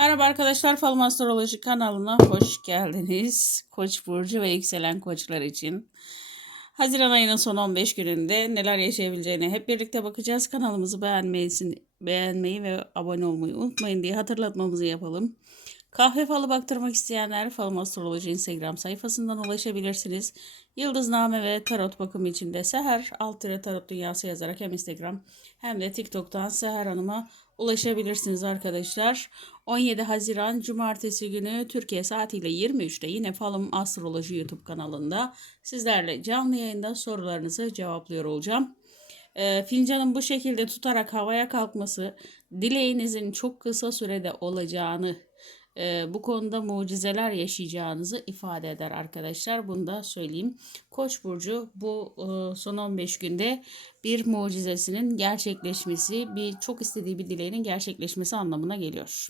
Merhaba arkadaşlar Falım Astroloji kanalına hoş geldiniz. Koç burcu ve yükselen koçlar için. Haziran ayının son 15 gününde neler yaşayabileceğine hep birlikte bakacağız. Kanalımızı beğenmeyi, beğenmeyi ve abone olmayı unutmayın diye hatırlatmamızı yapalım. Kahve falı baktırmak isteyenler Falım Astroloji Instagram sayfasından ulaşabilirsiniz. Yıldızname ve tarot bakımı için de Seher alt tarot dünyası yazarak hem Instagram hem de TikTok'tan Seher Hanım'a ulaşabilirsiniz arkadaşlar. 17 Haziran Cumartesi günü Türkiye saatiyle 23'te yine Falım Astroloji YouTube kanalında sizlerle canlı yayında sorularınızı cevaplıyor olacağım. E, fincanın bu şekilde tutarak havaya kalkması dileğinizin çok kısa sürede olacağını e, bu konuda mucizeler yaşayacağınızı ifade eder arkadaşlar. Bunu da söyleyeyim. Koç burcu bu e, son 15 günde bir mucizesinin gerçekleşmesi, bir çok istediği bir dileğinin gerçekleşmesi anlamına geliyor.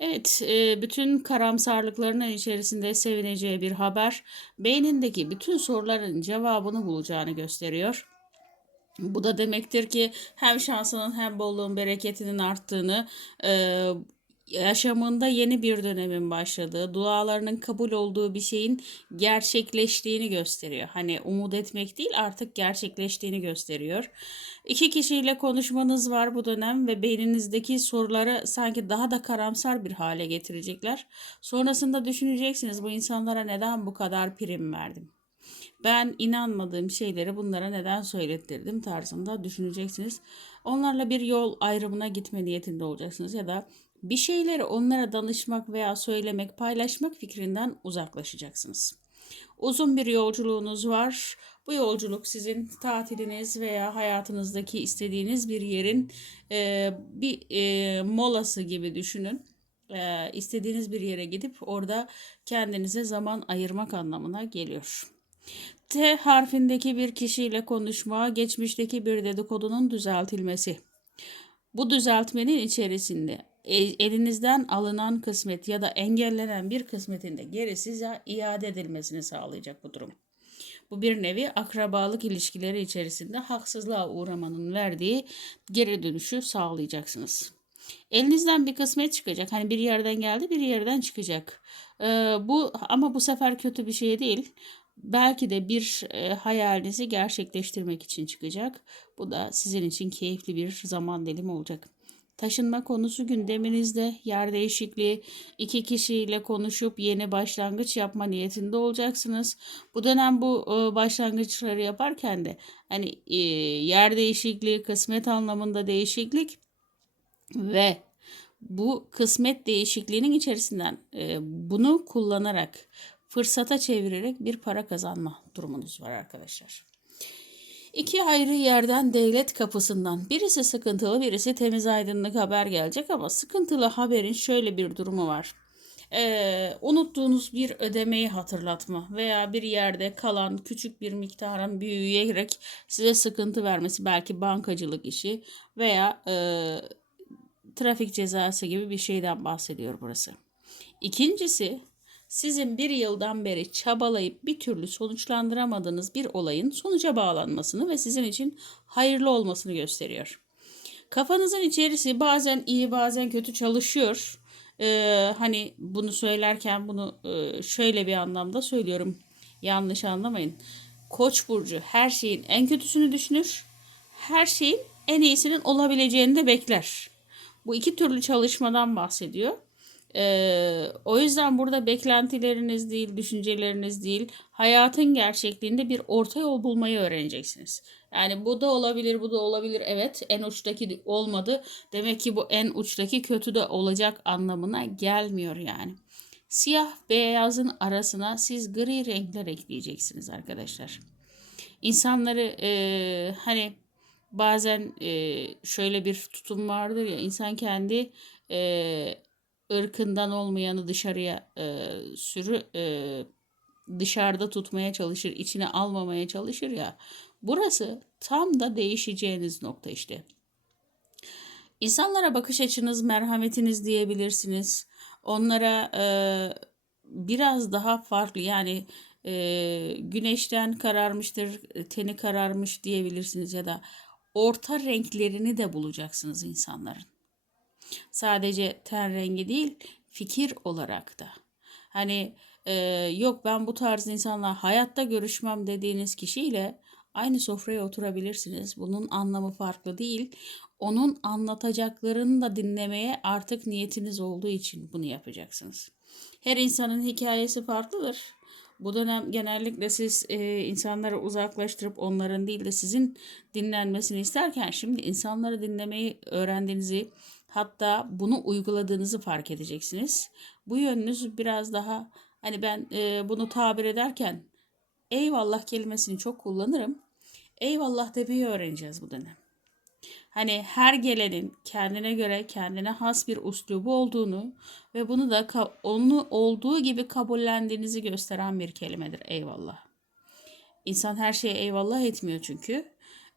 Evet, e, bütün karamsarlıklarının içerisinde sevineceği bir haber, beynindeki bütün soruların cevabını bulacağını gösteriyor. Bu da demektir ki hem şansının hem bolluğun bereketinin arttığını, e, yaşamında yeni bir dönemin başladığı, dualarının kabul olduğu bir şeyin gerçekleştiğini gösteriyor. Hani umut etmek değil artık gerçekleştiğini gösteriyor. İki kişiyle konuşmanız var bu dönem ve beyninizdeki soruları sanki daha da karamsar bir hale getirecekler. Sonrasında düşüneceksiniz bu insanlara neden bu kadar prim verdim? Ben inanmadığım şeyleri bunlara neden söylettirdim tarzında düşüneceksiniz. Onlarla bir yol ayrımına gitme niyetinde olacaksınız ya da bir şeyleri onlara danışmak veya söylemek, paylaşmak fikrinden uzaklaşacaksınız. Uzun bir yolculuğunuz var. Bu yolculuk sizin tatiliniz veya hayatınızdaki istediğiniz bir yerin e, bir e, molası gibi düşünün. E, istediğiniz bir yere gidip orada kendinize zaman ayırmak anlamına geliyor. T harfindeki bir kişiyle konuşma, geçmişteki bir dedikodunun düzeltilmesi. Bu düzeltmenin içerisinde elinizden alınan kısmet ya da engellenen bir kısmetin de geri size iade edilmesini sağlayacak bu durum. Bu bir nevi akrabalık ilişkileri içerisinde haksızlığa uğramanın verdiği geri dönüşü sağlayacaksınız. Elinizden bir kısmet çıkacak. Hani bir yerden geldi bir yerden çıkacak. Ee, bu ama bu sefer kötü bir şey değil. Belki de bir e, hayalinizi gerçekleştirmek için çıkacak. Bu da sizin için keyifli bir zaman dilimi olacak. Taşınma konusu gündeminizde yer değişikliği iki kişiyle konuşup yeni başlangıç yapma niyetinde olacaksınız. Bu dönem bu e, başlangıçları yaparken de hani e, yer değişikliği, kısmet anlamında değişiklik ve bu kısmet değişikliğinin içerisinden e, bunu kullanarak fırsata çevirerek bir para kazanma durumunuz var arkadaşlar. İki ayrı yerden devlet kapısından birisi sıkıntılı birisi temiz aydınlık haber gelecek ama sıkıntılı haberin şöyle bir durumu var. Ee, unuttuğunuz bir ödemeyi hatırlatma veya bir yerde kalan küçük bir miktarın büyüyerek size sıkıntı vermesi belki bankacılık işi veya e, trafik cezası gibi bir şeyden bahsediyor burası. İkincisi sizin bir yıldan beri çabalayıp bir türlü sonuçlandıramadığınız bir olayın sonuca bağlanmasını ve sizin için hayırlı olmasını gösteriyor. Kafanızın içerisi bazen iyi bazen kötü çalışıyor. Ee, hani bunu söylerken bunu e, şöyle bir anlamda söylüyorum. Yanlış anlamayın. Koç burcu her şeyin en kötüsünü düşünür. Her şeyin en iyisinin olabileceğini de bekler. Bu iki türlü çalışmadan bahsediyor. Ee, o yüzden burada beklentileriniz değil, düşünceleriniz değil, hayatın gerçekliğinde bir orta yol bulmayı öğreneceksiniz. Yani bu da olabilir, bu da olabilir. Evet, en uçtaki olmadı. Demek ki bu en uçtaki kötü de olacak anlamına gelmiyor yani. Siyah beyazın arasına siz gri renkler ekleyeceksiniz arkadaşlar. İnsanları e, hani bazen e, şöyle bir tutum vardır ya insan kendi e, ırkından olmayanı dışarıya e, sürü e, dışarıda tutmaya çalışır, içine almamaya çalışır ya. Burası tam da değişeceğiniz nokta işte. İnsanlara bakış açınız, merhametiniz diyebilirsiniz. Onlara e, biraz daha farklı yani e, güneşten kararmıştır, teni kararmış diyebilirsiniz ya da orta renklerini de bulacaksınız insanların. Sadece ten rengi değil, fikir olarak da. Hani e, yok ben bu tarz insanla hayatta görüşmem dediğiniz kişiyle aynı sofraya oturabilirsiniz. Bunun anlamı farklı değil. Onun anlatacaklarını da dinlemeye artık niyetiniz olduğu için bunu yapacaksınız. Her insanın hikayesi farklıdır. Bu dönem genellikle siz e, insanları uzaklaştırıp onların değil de sizin dinlenmesini isterken şimdi insanları dinlemeyi öğrendiğinizi hatta bunu uyguladığınızı fark edeceksiniz. Bu yönünüz biraz daha hani ben e, bunu tabir ederken eyvallah kelimesini çok kullanırım. Eyvallah demeyi öğreneceğiz bu dönem. Hani her gelenin kendine göre kendine has bir üslubu olduğunu ve bunu da onu olduğu gibi kabullendiğinizi gösteren bir kelimedir eyvallah. İnsan her şeye eyvallah etmiyor çünkü.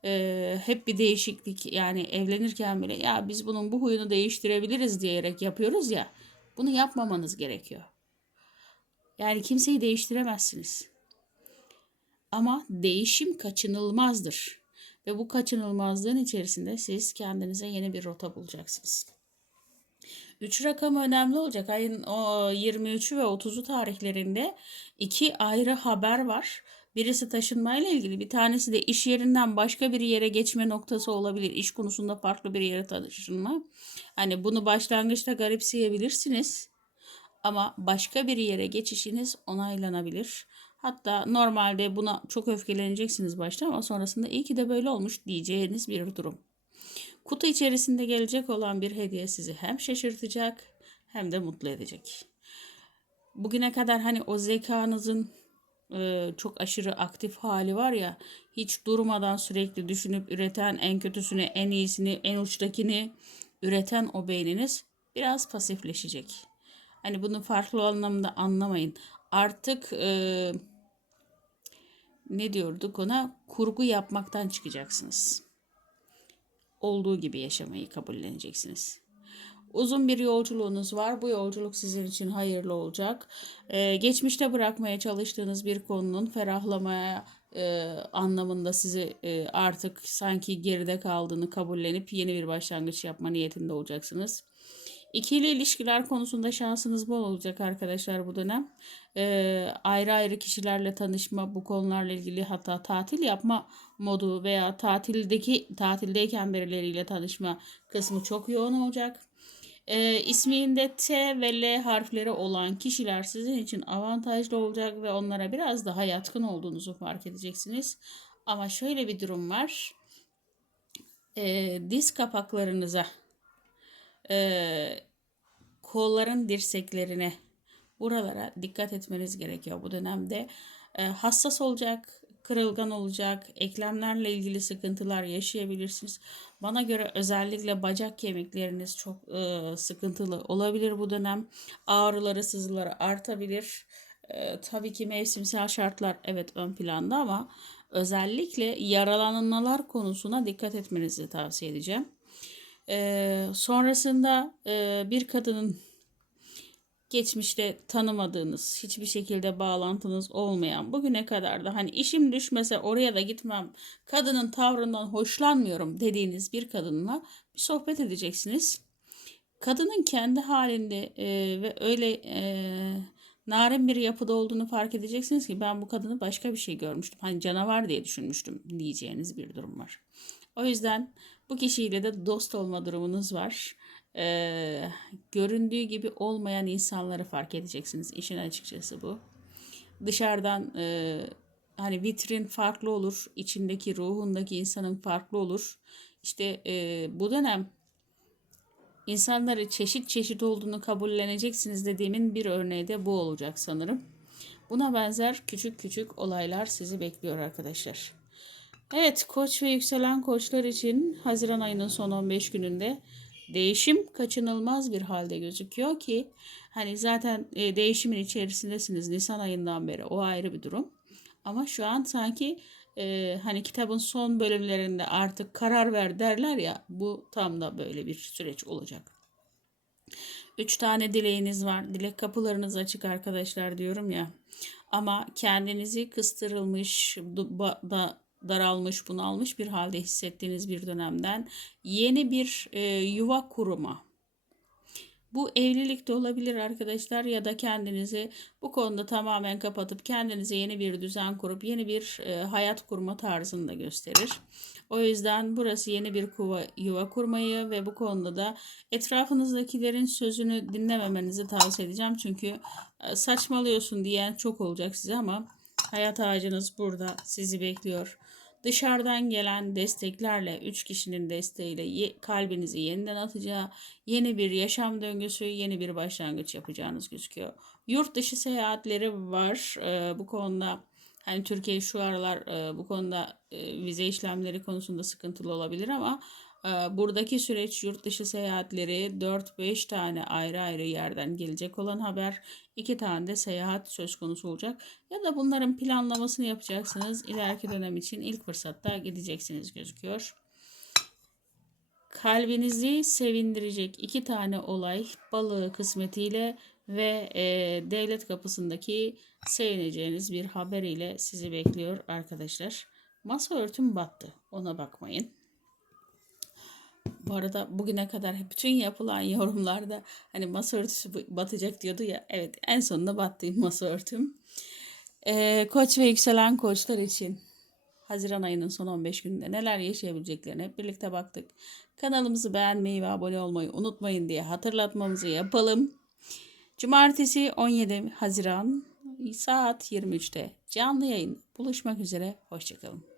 Ee, hep bir değişiklik yani evlenirken bile ya biz bunun bu huyunu değiştirebiliriz diyerek yapıyoruz ya. Bunu yapmamanız gerekiyor. Yani kimseyi değiştiremezsiniz. Ama değişim kaçınılmazdır. Ve bu kaçınılmazlığın içerisinde siz kendinize yeni bir rota bulacaksınız. 3 rakamı önemli olacak. Ayın o 23'ü ve 30'u tarihlerinde iki ayrı haber var. Birisi taşınmayla ilgili, bir tanesi de iş yerinden başka bir yere geçme noktası olabilir. İş konusunda farklı bir yere taşınma. Hani bunu başlangıçta garipseyebilirsiniz. Ama başka bir yere geçişiniz onaylanabilir. Hatta normalde buna çok öfkeleneceksiniz başta ama sonrasında iyi ki de böyle olmuş diyeceğiniz bir durum. Kutu içerisinde gelecek olan bir hediye sizi hem şaşırtacak hem de mutlu edecek. Bugüne kadar hani o zekanızın e, çok aşırı aktif hali var ya hiç durmadan sürekli düşünüp üreten en kötüsünü, en iyisini, en uçtakini üreten o beyniniz biraz pasifleşecek. Hani bunu farklı anlamda anlamayın. Artık e, ne diyorduk ona? Kurgu yapmaktan çıkacaksınız. Olduğu gibi yaşamayı kabulleneceksiniz. Uzun bir yolculuğunuz var. Bu yolculuk sizin için hayırlı olacak. Ee, geçmişte bırakmaya çalıştığınız bir konunun ferahlamaya e, anlamında sizi e, artık sanki geride kaldığını kabullenip yeni bir başlangıç yapma niyetinde olacaksınız. İkili ilişkiler konusunda şansınız bol olacak arkadaşlar bu dönem. Ee, ayrı ayrı kişilerle tanışma, bu konularla ilgili hatta tatil yapma modu veya tatildeki tatildeyken birileriyle tanışma kısmı çok yoğun olacak. Ee, isminde T ve L harfleri olan kişiler sizin için avantajlı olacak ve onlara biraz daha yatkın olduğunuzu fark edeceksiniz. Ama şöyle bir durum var. Ee, diz kapaklarınıza e, kolların dirseklerine buralara dikkat etmeniz gerekiyor bu dönemde. E, hassas olacak, kırılgan olacak, eklemlerle ilgili sıkıntılar yaşayabilirsiniz. Bana göre özellikle bacak kemikleriniz çok e, sıkıntılı olabilir bu dönem. Ağrıları, sızıları artabilir. E, tabii ki mevsimsel şartlar evet ön planda ama özellikle yaralanmalar konusuna dikkat etmenizi tavsiye edeceğim. Ee, sonrasında e, bir kadının geçmişte tanımadığınız, hiçbir şekilde bağlantınız olmayan, bugüne kadar da hani işim düşmese oraya da gitmem, kadının tavrından hoşlanmıyorum dediğiniz bir kadınla bir sohbet edeceksiniz. Kadının kendi halinde e, ve öyle e, narin bir yapıda olduğunu fark edeceksiniz ki ben bu kadını başka bir şey görmüştüm. Hani canavar diye düşünmüştüm diyeceğiniz bir durum var. O yüzden bu kişiyle de dost olma durumunuz var. Ee, göründüğü gibi olmayan insanları fark edeceksiniz. İşin açıkçası bu. Dışarıdan e, hani vitrin farklı olur. içindeki ruhundaki insanın farklı olur. İşte e, bu dönem insanları çeşit çeşit olduğunu kabulleneceksiniz dediğimin bir örneği de bu olacak sanırım. Buna benzer küçük küçük olaylar sizi bekliyor arkadaşlar. Evet, koç ve yükselen koçlar için Haziran ayının son 15 gününde değişim kaçınılmaz bir halde gözüküyor ki hani zaten e, değişimin içerisindesiniz Nisan ayından beri o ayrı bir durum. Ama şu an sanki e, hani kitabın son bölümlerinde artık karar ver derler ya bu tam da böyle bir süreç olacak. Üç tane dileğiniz var. Dilek kapılarınız açık arkadaşlar diyorum ya. Ama kendinizi kıstırılmış, da, daralmış, bunalmış bir halde hissettiğiniz bir dönemden yeni bir e, yuva kuruma Bu evlilik de olabilir arkadaşlar ya da kendinizi bu konuda tamamen kapatıp kendinize yeni bir düzen kurup yeni bir e, hayat kurma tarzını da gösterir. O yüzden burası yeni bir kuva, yuva kurmayı ve bu konuda da etrafınızdakilerin sözünü dinlememenizi tavsiye edeceğim. Çünkü e, saçmalıyorsun diyen çok olacak size ama hayat ağacınız burada sizi bekliyor. Dışarıdan gelen desteklerle, üç kişinin desteğiyle kalbinizi yeniden atacağı, yeni bir yaşam döngüsü, yeni bir başlangıç yapacağınız gözüküyor. Yurt dışı seyahatleri var. Ee, bu konuda hani Türkiye şu aralar e, bu konuda e, vize işlemleri konusunda sıkıntılı olabilir ama buradaki süreç yurt dışı seyahatleri 4-5 tane ayrı ayrı yerden gelecek olan haber. 2 tane de seyahat söz konusu olacak. Ya da bunların planlamasını yapacaksınız. İleriki dönem için ilk fırsatta gideceksiniz gözüküyor. Kalbinizi sevindirecek iki tane olay balığı kısmetiyle ve e, devlet kapısındaki sevineceğiniz bir haber ile sizi bekliyor arkadaşlar. Masa örtüm battı. Ona bakmayın. Bu arada bugüne kadar bütün yapılan yorumlarda hani masa örtüsü batacak diyordu ya. Evet en sonunda battı masa örtüm. Ee, koç ve yükselen koçlar için Haziran ayının son 15 gününde neler yaşayabileceklerini hep birlikte baktık. Kanalımızı beğenmeyi ve abone olmayı unutmayın diye hatırlatmamızı yapalım. Cumartesi 17 Haziran saat 23'te canlı yayın buluşmak üzere. Hoşçakalın.